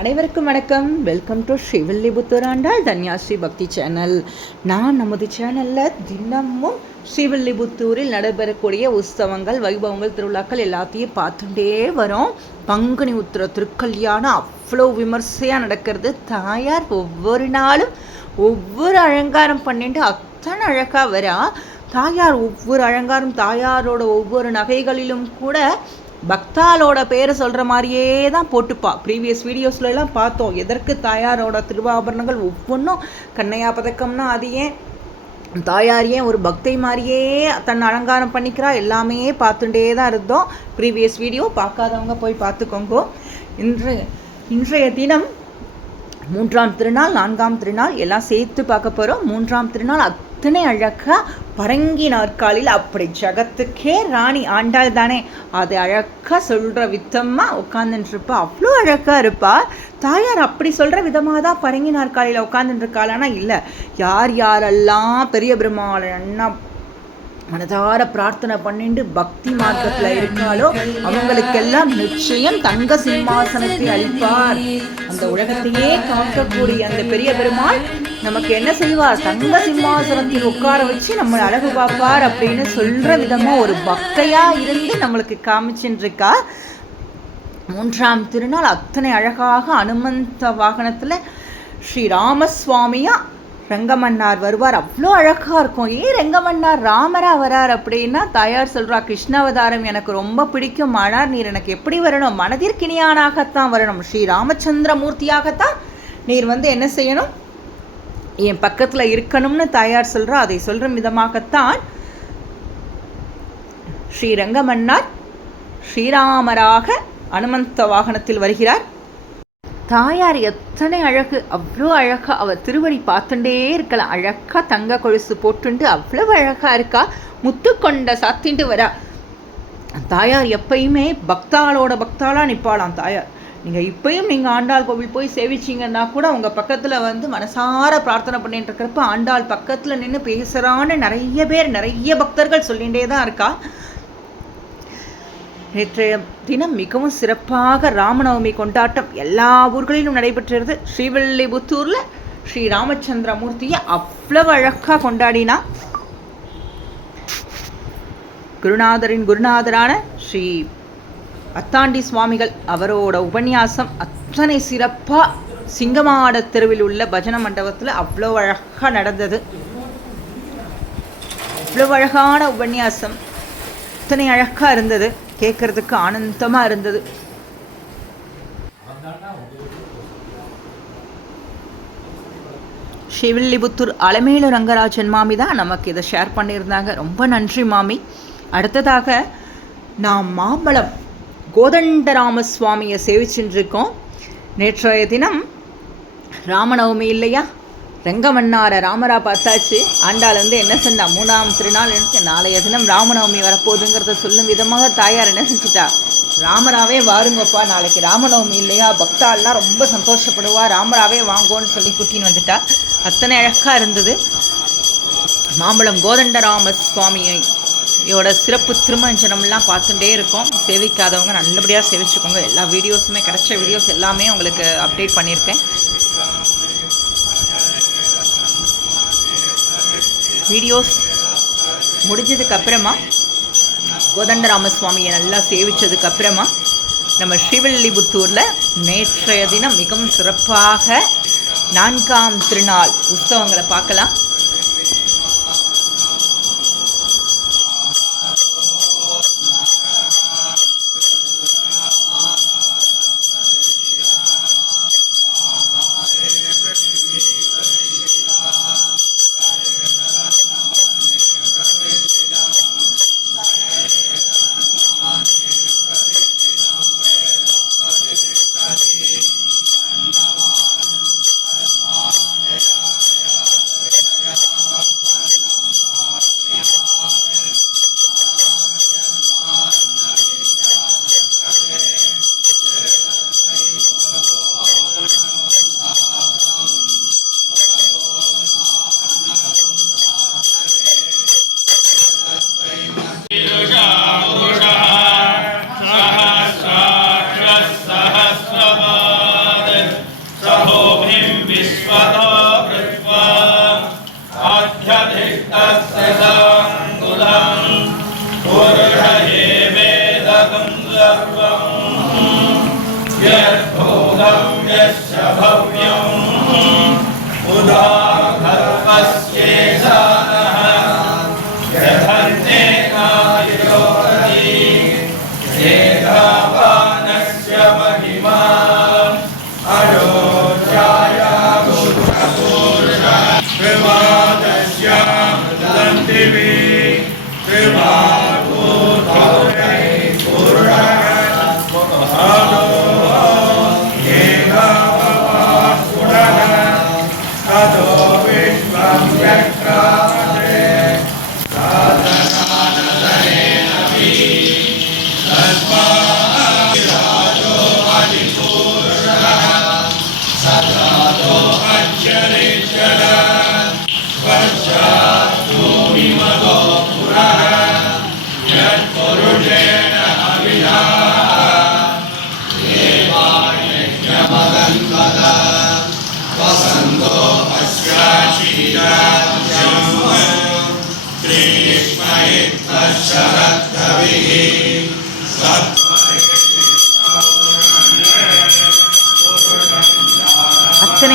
அனைவருக்கும் வணக்கம். Welcome to Srivilliputhur Andal Dhanyasri Bhakti channel நான் நமது சேனலில் தினமும் ஸ்ரீவில்லிபுத்தூரில் நடைபெறக்கூடிய உற்சவங்கள் வைபவங்கள் திருவிழாக்கள் எல்லாத்தையும் பார்த்துட்டே வரோம். பங்குனி உத்திர திருக்கல்யாணம் அவ்வளோ விமர்சையாக நடக்கிறது. தாயார் ஒவ்வொரு நாளும் ஒவ்வொரு அலங்காரம் பண்ணிட்டு அத்தனை அழகாக வரா. தாயார் ஒவ்வொரு அலங்காரம் தாயாரோட ஒவ்வொரு நகைகளிலும் கூட பக்தாலோட பேரை சொல்கிற மாதிரியே தான் போட்டுப்பா. ப்ரீவியஸ் வீடியோஸ்லலாம் பார்த்தோம். எதற்கு தாயாரோட திருவாபரணங்கள் ஒவ்வொன்றும் கண்ணையா பதக்கம்னா அது ஏன்? தாயார் ஏன் ஒரு பக்தை மாதிரியே தன் அலங்காரம் பண்ணிக்கிறா? எல்லாமே பார்த்துட்டே தான் இருந்தோம். ப்ரீவியஸ் வீடியோ பார்க்காதவங்க போய் பார்த்துக்கோங்க. இன்று இன்றைய தினம் மூன்றாம் திருநாள் நான்காம் திருநாள் எல்லாம் சேர்த்து பார்க்க போகிறோம் மூன்றாம் திருநாள் அத்தனை அழகாக பரங்கி நாற்காலியில் அப்படி ஜகத்துக்கே ராணி ஆண்டாள் தானே. அதை அழகாக சொல்கிற விதமாக உட்காந்துட்டுருப்பா அவ்வளோ அழகாக இருப்பா. தாயார் அப்படி சொல்கிற விதமாக தான் பரங்கி நாற்காலியில் உட்காந்துட்டுருக்காளானா இல்லை. யார் யாரெல்லாம் பெரிய பெருமாள் அண்ணா மனதார பிரார்த்தனை பண்ணிட்டு பக்தி மார்க்கத்துல இருக்காளோ அவங்களுக்கெல்லாம் நிச்சயம் தங்க சிம்மாசனத்தை அளிப்பார். அந்த உலகத்தையே காக்கக்கூடிய அந்த பெரிய பெருமாள் நமக்கு என்ன செய்வார்? தங்க சிம்மாசனத்தில் உட்கார வச்சு நம்ம அழகு பார்ப்பார் அப்படின்னு சொல்ற விதமா ஒரு பக்தையா இருந்து நம்மளுக்கு காமிச்சுருக்கா மூன்றாம் திருநாள் அத்தனை அழகாக அனுமந்த வாகனத்துல ஸ்ரீ ராமசுவாமியா ரங்கமன்னார் வருவார். அவ்வளோ அழகாக இருக்கும். ஏன் ரங்கமன்னார் ராமராக வரார் அப்படின்னா தாயார் சொல்கிறா கிருஷ்ணாவதாரம் எனக்கு ரொம்ப பிடிக்கும். ஆனால் நீர் எனக்கு எப்படி வரணும்? மனதிற்கினியானாகத்தான் வரணும். ஸ்ரீ ராமச்சந்திர மூர்த்தியாகத்தான் நீர் வந்து என்ன செய்யணும்? என் பக்கத்தில் இருக்கணும்னு தாயார் சொல்கிறா அதை சொல்கிற விதமாகத்தான் ஸ்ரீ ரங்கமன்னார் ஸ்ரீராமராக அனுமந்த வாகனத்தில் வருகிறார். தாயார் எத்தனை அழகு அவ்வளோ அழகாக அவள் திருவடி பார்த்துட்டே இருக்கலாம் அழகாக தங்க கொலுசு போட்டுண்டு அவ்வளோ அழகாக இருக்கா. முத்து கொண்ட சாத்திண்டு வரா. தாயார் எப்பயுமே பக்தாளோட பக்தாளாக நிற்பாளாம் தாயார். நீங்கள் இப்பயும் நீங்கள் ஆண்டாள் கோவில் போய் சேவிச்சிங்கன்னா கூட உங்கள் பக்கத்தில் வந்து மனசார பிரார்த்தனை பண்ணிட்டு இருக்கிறப்ப ஆண்டாள் பக்கத்தில் நின்று பேசுகிறான்னு நிறைய பேர் நிறைய பக்தர்கள் சொல்லிகிட்டே தான் இருக்கா. நேற்றைய தினம் மிகவும் சிறப்பாக ராமநவமி கொண்டாட்டம் எல்லா ஊர்களிலும் நடைபெற்றது ஸ்ரீவில்லிபுத்தூரில் ஸ்ரீ ராமச்சந்திரமூர்த்தியை அவ்வளவு அழகாக கொண்டாடினா குருநாதரின் குருநாதரான ஸ்ரீ அத்தாண்டி சுவாமிகள் அவரோட உபன்யாசம் அத்தனை சிறப்பாக சிங்கமாட தெருவில் உள்ள பஜன மண்டபத்தில் அவ்வளோ அழகாக நடந்தது. அவ்வளோ அழகான உபன்யாசம். அத்தனை அழகாக இருந்தது. கேட்கறதுக்கு ஆனந்தமாக இருந்தது. ஸ்ரீவில்லிபுத்தூர் அலமேலு ரங்கராஜன் மாமி தான் நமக்கு இதை ஷேர் பண்ணியிருந்தாங்க. ரொம்ப நன்றி மாமி. அடுத்ததாக நாம் மாம்பழம் கோதண்டராம சுவாமியை சேவிச்சுட்டு நேற்றைய தினம் ராமநவமி இல்லையா? ரெங்கமன்னார ராமரா பார்த்தாச்சு. ஆண்டாள் வந்து என்ன செஞ்சா மூணாம் திருநாள் எனக்கு நாளைய தினம் ராமநவமி வரப்போகுதுங்கிறத சொல்லும் விதமாக தாயார் என்ன செஞ்சுட்டா ராமராவே வாருங்கப்பா நாளைக்கு ராமநவமி இல்லையா பக்தாள்லாம் ரொம்ப சந்தோஷப்படுவா ராமராவே வாங்கோன்னு சொல்லி குட்டின்னு வந்துட்டா. அத்தனை அழகாக இருந்தது. மாம்பழம் கோதண்டராம சுவாமியை இதோட சிறப்பு திருமஞ்சனம்லாம் பார்த்துட்டே இருக்கோம். சேவிக்காதவங்க நல்லபடியாக சேவிச்சுக்கோங்க. எல்லா வீடியோஸுமே கிடைச்ச வீடியோஸ் எல்லாமே உங்களுக்கு அப்டேட் பண்ணியிருக்கேன். வீடியோஸ் முடிஞ்சதுக்கப்புறமா அப்புறமா ராமசுவாமியை நல்லா சேவித்ததுக்கப்புறமா நம்ம ஸ்ரீவில்லிபுத்தூரில் நேற்றைய தினம் மிகவும் சிறப்பாக நான்காம் திருநாள் உற்சவங்களை பார்க்கலாம்.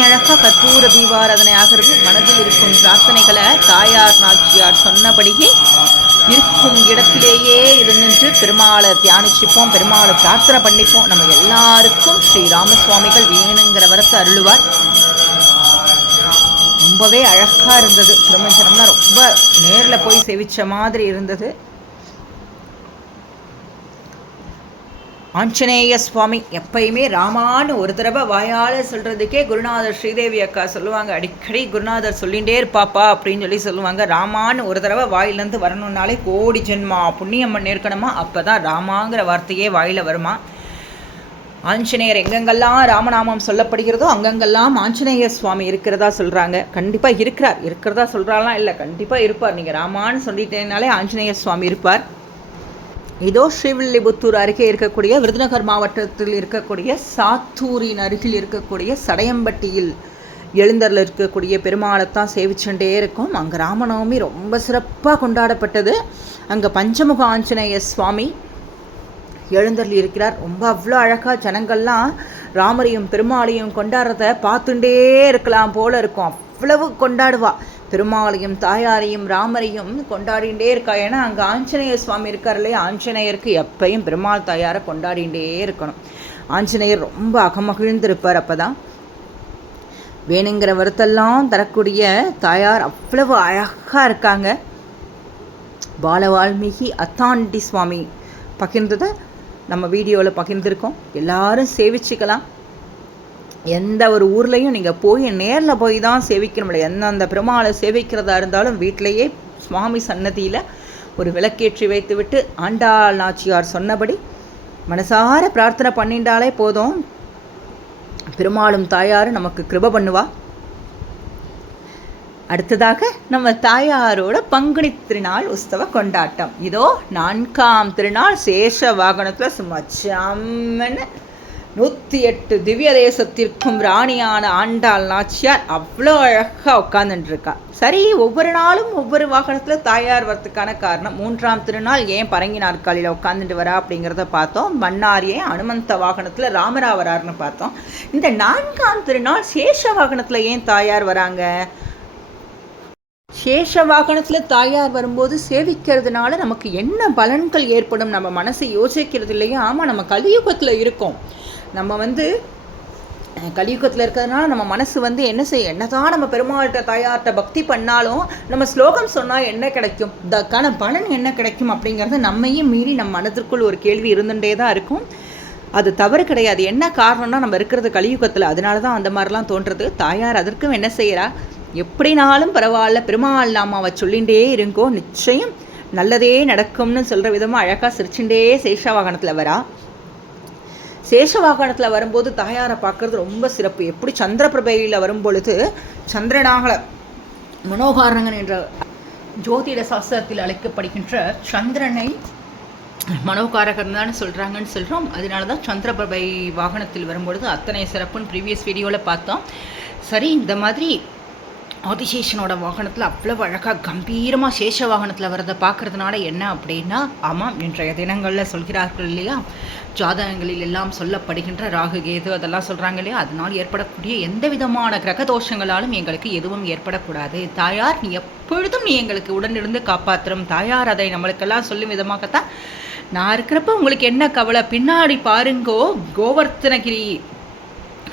அழகாக கற்பூர தீபாராதனை ஆகிறது. மனதில் இருக்கும் பிரார்த்தனைகளை தாயார் நாச்சியார் சொன்னபடியே இருக்கும் இடத்திலேயே இருந்துட்டு பெருமாளை தியானிச்சுப்போம் பெருமாளை பிரார்த்தனை பண்ணிப்போம். நம்ம எல்லாருக்கும் ஸ்ரீ ராமசுவாமிகள் வேணுங்கிற வரத்தை அருளுவார். ரொம்பவே அழகாக இருந்தது. திருமஞ்சனம்னா ரொம்ப நேரில் போய் செவிச்ச மாதிரி இருந்தது. ஆஞ்சநேய சுவாமி எப்பயுமே ராமான்னு ஒரு தடவை வாயால் சொல்கிறதுக்கே குருநாதர் ஸ்ரீதேவி அக்கா சொல்லுவாங்க. அடிக்கடி குருநாதர் சொல்லிகிட்டே இருப்பாப்பா அப்படின்னு சொல்லி சொல்லுவாங்க. ராமான்னு ஒரு தடவை வாயிலேருந்து வரணுன்னாலே கோடி ஜென்மா புண்ணியம் பண்ணியிருக்கணுமா அப்போ தான் ராமாங்கிற வார்த்தையே வாயில் வருமா? ஆஞ்சநேயர் எங்கெங்கெல்லாம் ராமநாமம் சொல்லப்படுகிறதோ அங்கங்கெல்லாம் ஆஞ்சநேய சுவாமி இருக்கிறதா சொல்கிறாங்க கண்டிப்பாக இருக்கிறார். இருக்கிறதா சொல்கிறாலாம் இல்லை கண்டிப்பாக இருப்பார். நீங்கள் ராமான்னு சொல்லிட்டேனாலே ஆஞ்சநேய சுவாமி இருப்பார். இதோ ஸ்ரீவில்லிபுத்தூர் அருகே இருக்கக்கூடிய விருதுநகர் மாவட்டத்தில் இருக்கக்கூடிய சாத்தூரின் அருகில் இருக்கக்கூடிய சடையம்பட்டியில் எழுந்தரில் இருக்கக்கூடிய பெருமாளைத்தான் சேவிச்சுட்டே இருக்கும். அங்கே ராமநவமி ரொம்ப சிறப்பாக கொண்டாடப்பட்டது. அங்கே பஞ்சமுக ஆஞ்சநேய சுவாமி எழுந்தரில் இருக்கிறார். ரொம்ப அவ்வளோ அழகாக ஜனங்கள்லாம் ராமரையும் பெருமாளையும் கொண்டாடுறத பார்த்துட்டே இருக்கலாம் போல இருக்கும். அவ்வளவு கொண்டாடுவா. பெருமாளையும் தாயாரையும் ராமரையும் கொண்டாடிகிட்டே இருக்கா? ஏன்னா அங்கே ஆஞ்சநேயர் சுவாமி இருக்கார் இல்லையா ஆஞ்சநேயருக்கு எப்பயும் பெருமாள் தாயாரை கொண்டாடிகிட்டே இருக்கணும். ஆஞ்சநேயர் ரொம்ப அகமகிழ்ந்திருப்பார் அப்போ தான் வேணுங்கிற வருத்தெல்லாம் தரக்கூடிய தாயார் அவ்வளவு அழகாக இருக்காங்க. பாலவால்மீகி அத்தாண்டி சுவாமி பகிர்ந்ததை நம்ம வீடியோவில் பகிர்ந்திருக்கோம். எல்லாரும் சேவிச்சுக்கலாம். எந்த ஒரு ஊர்லேயும் நீங்கள் போய் நேரில் போய் தான் சேவிக்கணும் எந்தெந்த பெருமாளை சேவிக்கிறதா இருந்தாலும் வீட்டிலையே சுவாமி சன்னதியில் ஒரு விளக்கேற்றி வைத்துவிட்டு ஆண்டாள் நாச்சியார் சொன்னபடி மனசார பிரார்த்தனை பண்ணிட்டாலே போதும். பெருமாளும் தாயாரும் நமக்கு கிருப பண்ணுவா. அடுத்ததாக நம்ம தாயாரோட பங்குனி திருநாள் உற்சவ கொண்டாட்டம். இதோ நான்காம் திருநாள் சேஷ வாகனத்தில் சும்மா சம்மன்னு நூற்றி எட்டு திவ்ய தேசத்திற்கும் ராணியான ஆண்டாள் நாச்சியார் அவ்வளோ அழகாக உட்காந்துட்டுருக்கா சரி ஒவ்வொரு நாளும் ஒவ்வொரு வாகனத்தில் தாயார் வரத்துக்கான காரணம் மூன்றாம் திருநாள் ஏன் பரங்கி நாற்காலியில் உட்காந்துட்டு வரா அப்படிங்கிறத பார்த்தோம். மன்னார் ஏன் அனுமந்த வாகனத்தில் ராமரா வராருன்னு பார்த்தோம். இந்த நான்காம் திருநாள் சேஷ வாகனத்தில் ஏன் தாயார் வராங்க? சேஷ வாகனத்தில் தாயார் வரும்போது சேவிக்கிறதுனால நமக்கு என்ன பலன்கள் ஏற்படும் நம்ம மனசை யோசிக்கிறது இல்லையா ஆமாம் நம்ம கலியுகத்தில் இருக்கோம். நம்ம வந்து கலியுகத்தில் இருக்கிறதுனால நம்ம மனசு வந்து என்ன செய்ய என்னதான் நம்ம பெருமாள்கிட்ட தாயார்கிட்ட பக்தி பண்ணாலும் நம்ம ஸ்லோகம் சொன்னால் என்ன கிடைக்கும்? இதற்கான பலன் என்ன கிடைக்கும் அப்படிங்கிறது நம்மையும் மீறி நம்ம மனதிற்குள் ஒரு கேள்வி இருந்துகிட்டே தான் இருக்கும். அது தவறு கிடையாது. என்ன காரணம்னா நம்ம இருக்கிறது கலியுகத்தில். அதனால தான் அந்த மாதிரிலாம் தோன்றது. தாயார் அதற்கும் என்ன செய்கிறா எப்படினாலும் பரவாயில்ல பெருமாள் நாமாவை சொல்லிகிட்டே இருங்கோ. நிச்சயம் நல்லதே நடக்கும்னு சொல்கிற விதமாக அழகாக சிரிச்சுட்டே சேஷா வாகனத்தில் வரா. சேஷ வாகனத்தில் வரும்போது தாயாரை பார்க்குறது ரொம்ப சிறப்பு. எப்படி சந்திரபிரபையில் வரும்பொழுது சந்திரனாக மனோகாரங்கன் என்ற ஜோதிட சாஸ்திரத்தில் அழைக்கப்படுகின்ற சந்திரனை மனோகாரகன் தான் சொல்கிறாங்கன்னு சொல்கிறோம் அதனால தான் சந்திரபிரபை வாகனத்தில் வரும்பொழுது அத்தனை சிறப்புன்னு ப்ரீவியஸ் வீடியோவில் பார்த்தோம். சரி இந்த மாதிரி ஆதிசேஷனோட வாகனத்தில் அவ்வளோ அழகாக கம்பீரமாக சேஷ வாகனத்தில் வரதை பார்க்கறதுனால என்ன அப்படின்னா ஆமாம் இன்றைய தினங்களில் சொல்கிறார்கள் இல்லையா? ஜாதகங்களில் எல்லாம் சொல்லப்படுகின்ற ராகு கேது அதெல்லாம் சொல்கிறாங்க இல்லையா? அதனால் ஏற்படக்கூடிய எந்த விதமான கிரக தோஷங்களாலும் எங்களுக்கு எதுவும் ஏற்படக்கூடாது. தாயார் நீ எப்பொழுதும் நீ எங்களுக்கு உடனிருந்து காப்பாற்றும் தாயார் அதை நம்மளுக்கெல்லாம் சொல்லும் விதமாகத்தான். நான் இருக்கிறப்ப உங்களுக்கு என்ன கவலை? பின்னாடி பாருங்கோ கோவர்த்தனகிரி.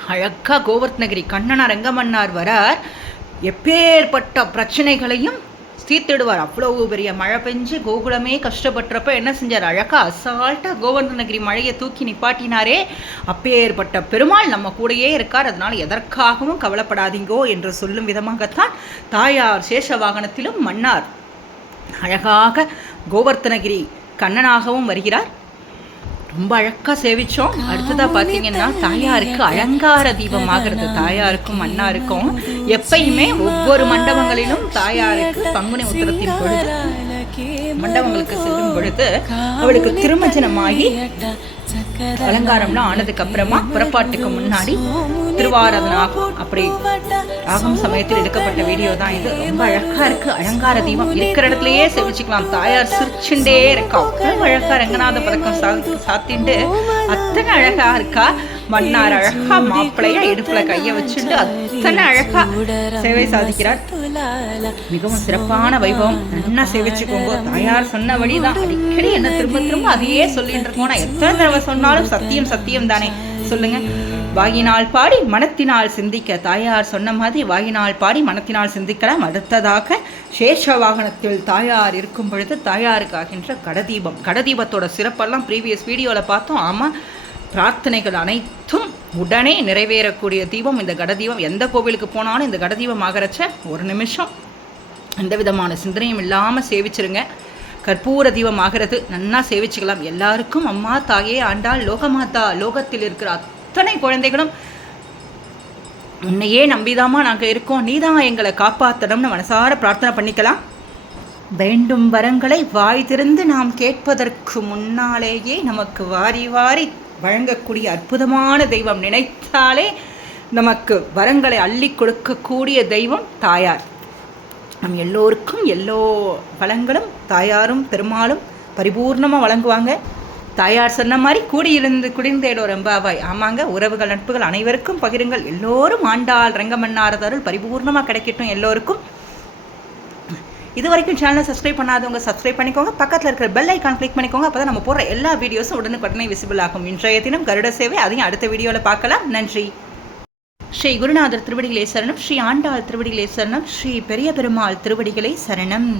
அழகாக கோவர்த்தனகிரி. கண்ணனா ரங்கமன்னார் வரார். எப்பேற்பட்ட பிரச்சனைகளையும் தீர்த்திடுவார். அவ்வளவு பெரிய மழை பெஞ்சு கோகுலமே கஷ்டப்பட்டப்ப என்ன செஞ்சார்? அழகா அசால்ட்டா கோவர்தனகிரி மழையை தூக்கி நிப்பாட்டினாரே. அப்பேற்பட்ட பெருமாள் நம்ம கூடயே இருக்கார். அதனால எதற்காகவும் கவலைப்படாதீங்கோ என்று சொல்லும் விதமாகத்தான் தாயார் சேஷ வாகனத்திலும் மன்னார். அழகாக கோவர்த்தனகிரி கண்ணனாகவும் வருகிறார். ரொம்ப அழகா சேவிச்சோம். அடுத்ததா பாத்தீங்கன்னா தாயாருக்கு அலங்கார தீபம் ஆகிறது தாயாருக்கும் மன்னாருக்கும் எப்பயுமே ஒவ்வொரு மண்டபங்களிலும் தாயாருக்கு பங்குனி உத்தரத்தின் பொழுது மண்டபங்களுக்கு செல்லும் பொழுது அவளுக்கு திருமஜனமாகி அலங்காரம்லாம் ஆனதுக்கு அப்புறமா புறப்பாட்டுக்கு முன்னாடி திருவாராதனா அப்படி ஆகும் சமயத்தில் எடுக்கப்பட்ட வீடியோ தான் இது. ரொம்ப அழகா இருக்கு. அலங்கார தீபம் இருக்கிற இடத்துலயே செவிச்சுக்கலாம் தாயார் சிரிச்சுண்டே இருக்கா. அவ்வளவு அழகா ரங்கநாத பதக்கம் சா சாத்திண்டு அத்தனை அழகா இருக்கா. மன்னார் அழகா மாப்பிள்ளையா இடுப்புல கைய வச்சுட்டு அத்தனை அழகா சேவை சாதிக்கிறார். மிகவும் சிறப்பான வைபவம். நல்லா சேவிச்சுக்கோங்க தாயார் சொன்ன வழிதான் அடிக்கடி என்ன திரும்ப திரும்ப அதையே சொல்லிட்டு இருக்கோம். நான் எத்தனை தடவை சொன்னாலும் சத்தியம் சத்தியம் தானே. சொல்லுங்க. வாயினால் பாடி மனத்தினால் சிந்திக்க. தாயார் சொன்ன மாதிரி வாயினால் பாடி மனத்தினால் சிந்திக்கலாம். அடுத்ததாக சேஷ வாகனத்தில் தாயார் இருக்கும் பொழுது தாயாருக்காகின்ற கடதீபம். கடதீபத்தோட சிறப்பெல்லாம் ப்ரீவியஸ் வீடியோவில் பார்த்தோம். ஆமாம் பிரார்த்தனைகள் அனைத்தும் உடனே நிறைவேறக்கூடிய தீபம். இந்த கடதீபம் எந்த கோவிலுக்கு போனாலும் இந்த கடதீபம் ஆகிறச்ச ஒரு நிமிஷம். எந்த விதமான சிந்தனையும் இல்லாமல் சேவிச்சிருங்க. கற்பூர தீபம் ஆகிறது நன்னா சேவிச்சுக்கலாம். எல்லாருக்கும் அம்மா தாயே ஆண்டாள் லோகமாதா லோகத்தில் இருக்கிற அத்தனை குழந்தைகளும் உன்னையே நம்பிதாம்மா நாங்கள் இருக்கோம். நீதான் எங்களை காப்பாற்றணும்னு மனசார பிரார்த்தனை பண்ணிக்கலாம். வேண்டும் வரங்களை வாய் திறந்து நாம் கேட்பதற்கு முன்னாலேயே நமக்கு வாரி வாரி வழங்கக்கூடிய அற்புதமான தெய்வம். நினைத்தாலே நமக்கு வரங்களை அள்ளி கொடுக்கக்கூடிய தெய்வம் தாயார். நம் எல்லோருக்கும் எல்லோ வளங்களும் தாயாரும் பெருமாளும் பரிபூர்ணமாக வழங்குவாங்க. தாயார் சொன்ன மாதிரி கூடியிருந்து குடிந்தேடோ ரெம்பாவாய். ஆமாங்க உறவுகள் நட்புகள் அனைவருக்கும் பகிருங்கள். எல்லோரும் ஆண்டாள் ரங்கமன்னாரதருள் பரிபூர்ணமாக கிடைக்கட்டும் எல்லோருக்கும். இது வரைக்கும் சேனலை சப்ஸ்கிரைப் பண்ணாதவங்க சப்ஸ்கிரைப் பண்ணிக்கோங்க. பக்கத்தில் இருக்கிற பெல் ஐக்கான் கிளிக் பண்ணிக்கோங்க. அப்போ தான் நம்ம போகிற எல்லா வீடியோஸும் உடனுக்குடனே விசிபிள் ஆகும். இன்றைய தினம் கருட சேவை. அதையும் அடுத்த வீடியோவில் பார்க்கலாம். நன்றி. ஸ்ரீ குருநாதர் திருவடிகளே சரணம். ஸ்ரீ ஆண்டாள் திருவடிகளே சரணம். ஸ்ரீ பெரிய பெருமாள் திருவடிகளே சரணம்.